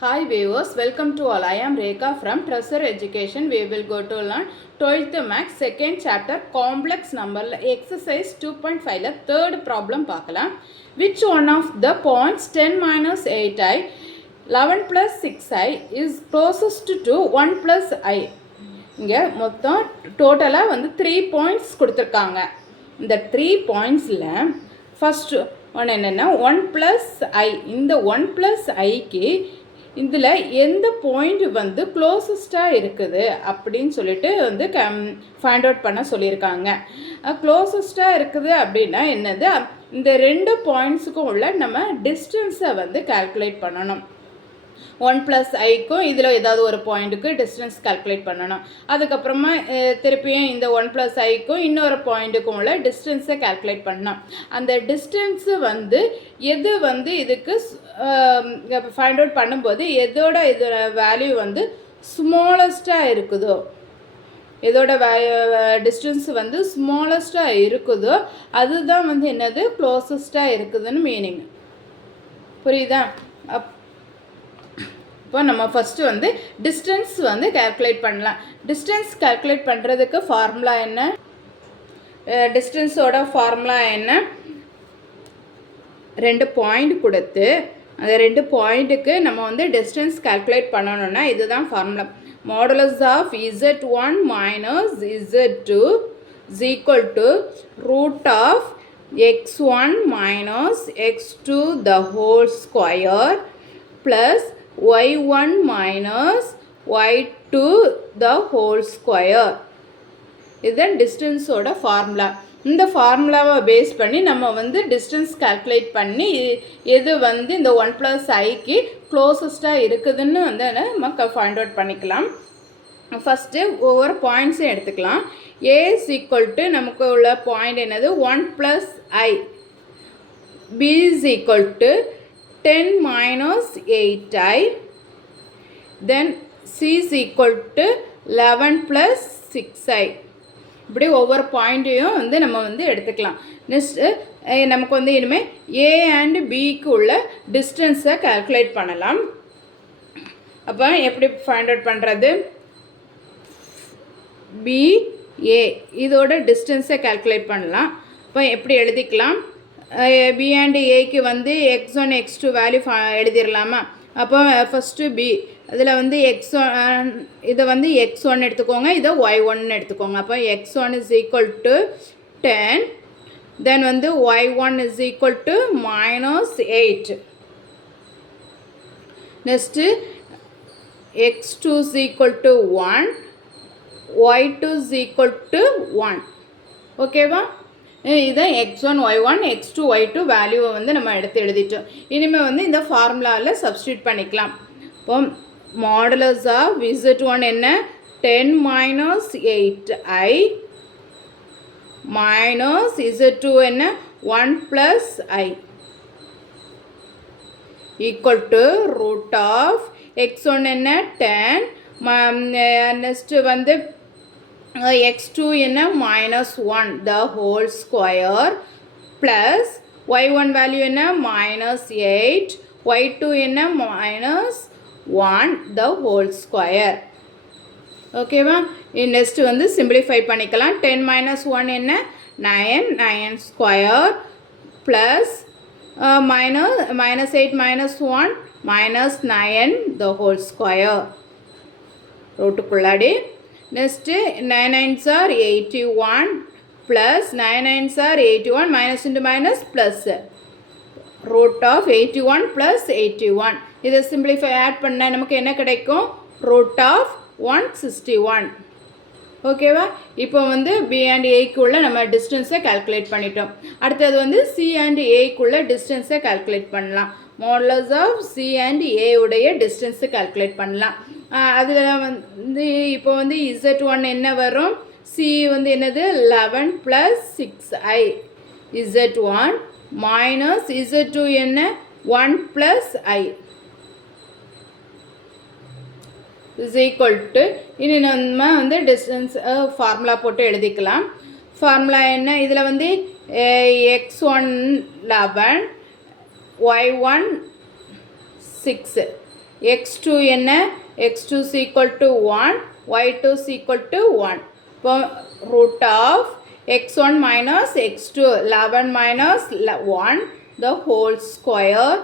Hi viewers, welcome to all. I am Rekha from Treasure Education. We will go to learn 12th Max second chapter complex number exercise 2.5 la third problem பார்க்கலாம். Which one of the points 10 minus 8i 11 plus 6i is closest to 1 plus I? இங்கே மொத்தம் டோட்டலாக வந்து 3 points கொடுத்துருக்காங்க. இந்த 3 பாயிண்ட்ஸில் first ஒன்று என்னென்னா 1 plus ஐ. இந்த 1 ப்ளஸ் ஐக்கு இதில் எந்த பாயிண்ட் வந்து க்ளோசஸ்ட்டாக இருக்குது அப்படின்னு சொல்லிட்டு வந்து ஃபைண்ட் அவுட் பண்ண சொல்லியிருக்காங்க. க்ளோசஸ்ட்டாக இருக்குது அப்படின்னா என்னது, இந்த ரெண்டு பாயிண்ட்ஸுக்கும் உள்ள நம்ம டிஸ்டன்ஸை வந்து கால்குலேட் பண்ணணும். 1 ப்ளஸ் ஐக்கும் இதில் ஏதாவது ஒரு பாயிண்ட்டுக்கு டிஸ்டன்ஸ் கால்குலேட் பண்ணணும். அதுக்கப்புறமா திருப்பியும் இந்த 1 ப்ளஸ் ஐக்கும் இன்னொரு பாயிண்ட்டுக்கும் உள்ள டிஸ்டன்ஸை கால்குலேட் பண்ணணும். அந்த டிஸ்டன்ஸு வந்து எது வந்து இதுக்கு ஃபைண்ட் அவுட் பண்ணும்போது எதோட இதோட வேல்யூ வந்து ஸ்மாலஸ்ட்டாக இருக்குதோ, எதோட டிஸ்டன்ஸ் வந்து ஸ்மாலஸ்ட்டாக இருக்குதோ அதுதான் வந்து என்னது க்ளோசஸ்ட்டாக இருக்குதுன்னு மீனிங். புரியுதா? இப்போ நம்ம ஃபஸ்ட்டு வந்து டிஸ்டன்ஸ் வந்து கால்குலேட் பண்ணலாம். டிஸ்டன்ஸ் கால்குலேட் பண்ணுறதுக்கு ஃபார்முலா என்ன, டிஸ்டன்ஸோட ஃபார்முலா என்ன, 2 பாயிண்ட் கொடுத்து அந்த 2 பாயிண்ட்டுக்கு நம்ம வந்து டிஸ்டன்ஸ் கால்குலேட் பண்ணணும்னா இதுதான் formula. Modulus of z1 minus z2 is equal to root of x1 minus x2 the whole square plus y1 minus y2 the whole square. இதுதான் டிஸ்டன்ஸோட ஃபார்முலா. இந்த ஃபார்முலாவை பேஸ் பண்ணி நம்ம வந்து டிஸ்டன்ஸ் கால்குலேட் பண்ணி எது வந்து இந்த 1 ப்ளஸ் ஐக்கு க்ளோசஸ்ட்டாக இருக்குதுன்னு வந்து நம்ம ஃபைண்ட் அவுட் பண்ணிக்கலாம். ஃபஸ்ட்டு ஒவ்வொரு பாயிண்ட்ஸும் எடுத்துக்கலாம். ஏ இஸ் ஈக்குவல் டு நமக்கு உள்ள பாயிண்ட் என்னது 1 plus i, P is equal to 10 minus 8i, then c is equal to 11 plus 6i. இப்படி ஒவ்வொரு பாயிண்ட்டையும் வந்து நம்ம வந்து எடுத்துக்கலாம். நெக்ஸ்ட்டு நமக்கு வந்து இனிமேல் ஏ அண்ட் பிக்கு உள்ள டிஸ்டன்ஸை கால்குலேட் பண்ணலாம். அப்போ எப்படி ஃபைண்ட் அவுட் பண்ணுறது, பிஏ இதோட டிஸ்டன்ஸை கால்குலேட் பண்ணலாம். இப்போ எப்படி எழுதிக்கலாம், பி அண்ட் ஏக்கு வந்து x1 x2 வேல்யூ எழுதிடலாமா. அப்போ ஃபஸ்ட்டு பி அதில் வந்து x1 இதை வந்து x1 எடுத்துக்கோங்க, இதை y1 எடுத்துக்கோங்க. அப்போ x1 இஸ் ஈக்குவல் டு 10, தென் வந்து y1 is equal to -8. Next x2 is equal to 1, y2 is equal to 1. ஓகேவா? இதான் x1 y1 x2 y2 வேல்யூவை வந்து நம்ம எடுத்து எழுதிட்டோம். இனிமேல் வந்து இந்த ஃபார்முலாவில் சப்ஸ்டியூட் பண்ணிக்கலாம். இப்போ மாடுலஸ் ஆஃப் z1 என்ன, 10 minus 8i minus z2 என்ன 1 plus i equal to root of x1 என்ன 10, நெக்ஸ்ட்டு வந்து x2 என்ன -1 the whole square plus y1 value என்ன -8, y2 என்ன -1 the whole square. ஓகேவா? நெக்ஸ்ட் வந்து சிம்பிளிஃபை பண்ணிக்கலாம். 10 minus 1 என்ன 9 square plus -8 minus 1 -9 the whole square ரோட்டுக்குள்ளாடி. Next 9 9s are 81 plus 9 9s are 81 minus into minus plus root of 81 plus 81. இதை simplify add பண்ணால் நமக்கு என்ன கிடைக்கும், ரூட் ஆஃப் 161. ஓகேவா? இப்போ வந்து பி அண்ட் ஏக்குள்ளே நம்ம டிஸ்டன்ஸை கால்குலேட் பண்ணிட்டோம். அடுத்தது வந்து சி அண்ட் ஏக்குள்ளே டிஸ்டன்ஸை கால்குலேட் பண்ணலாம். மாடுலஸ் ஆஃப் சி அண்ட் ஏ உடைய டிஸ்டன்ஸை கால்குலேட் பண்ணலாம். அதில் வந்து இப்போ வந்து z1 என்ன வரும், சி வந்து என்னது 11 plus 6i, z1 minus z2 என்ன 1 plus i is equal to, இனி நம்ம வந்து டிஸ்டன்ஸ் ஃபார்முலா போட்டு எழுதிக்கலாம். ஃபார்முலா என்ன, இதில் வந்து x1 11 y1 6, x2 என்ன x2 is equal to 1 y2 is equal to 1 இப்போ root of x1 minus x2 11 minus 1 the whole square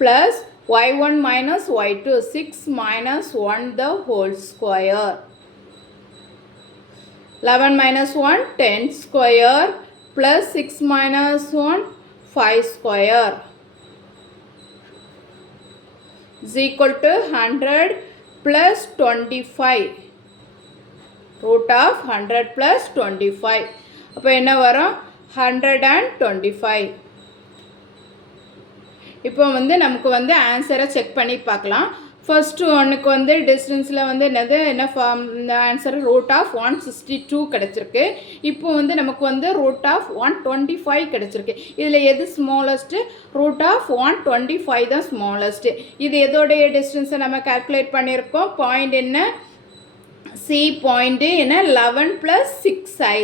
plus y1 minus y2 6 minus 1 the whole square 11 minus 1 10 square plus 6 minus 1 5 square is equal to 100 plus 25 root of 100 plus 25 அப்போ என்ன வரும் 125 இப்போ வந்து நமக்கு வந்து ஆன்சரை check பண்ணி பார்க்கலாம் ஃபர்ஸ்ட்டு ஒன்றுக்கு வந்து டிஸ்டன்ஸில் வந்து என்ன ஃபார்ம் இந்த ஆன்சர் ரூட் ஆஃப் 162 கிடச்சிருக்கு இப்போ வந்து நமக்கு வந்து ரூட் ஆஃப் 125 கிடச்சிருக்கு இதில் எது ஸ்மாலஸ்ட்டு ரூட் ஆஃப் 125 தான் ஸ்மாலஸ்ட்டு இது எதோடைய டிஸ்டன்ஸை நம்ம கால்குலேட் பண்ணியிருக்கோம் பாயிண்ட் என்ன சி பாயிண்ட்டு என்ன 11 + 6i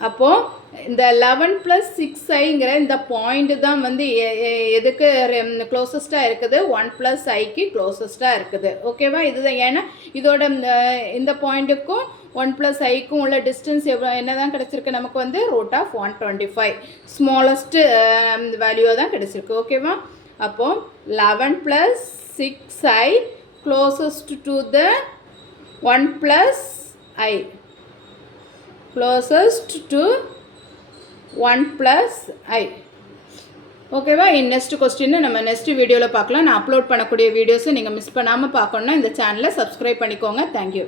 அப்போது இந்த 11 + 6iங்கிற இந்த பாயிண்ட் தான் வந்து எதுக்கு க்ளோசஸ்ட்டாக இருக்குது 1 + iக்கு க்ளோசஸ்ட்டாக இருக்குது ஓகேவா இதுதான் ஏன்னா இதோட இந்த பாயிண்ட்டுக்கும் 1 + iக்கும் உள்ள டிஸ்டன்ஸ் என்ன தான் கிடச்சிருக்கு நமக்கு வந்து ரூட் ஆஃப் 125 ஸ்மாலஸ்ட்டு வேல்யூவாக தான் கிடச்சிருக்கு ஓகேவா அப்போது 11 + 6i closest to the 1 + i closest to 1 + i ஓகேவா நெக்ஸ்ட் கொஸ்டின் நம்ம நெக்ஸ்ட் வீடியோவில் பார்க்கலாம் நான் அப்லோட் பண்ணக்கூடிய வீடியோஸை நீங்கள் மிஸ் பண்ணாமல் பார்க்கணுன்னா இந்த சேனலை சப்ஸ்கிரைப் பண்ணிக்கோங்க தேங்க்யூ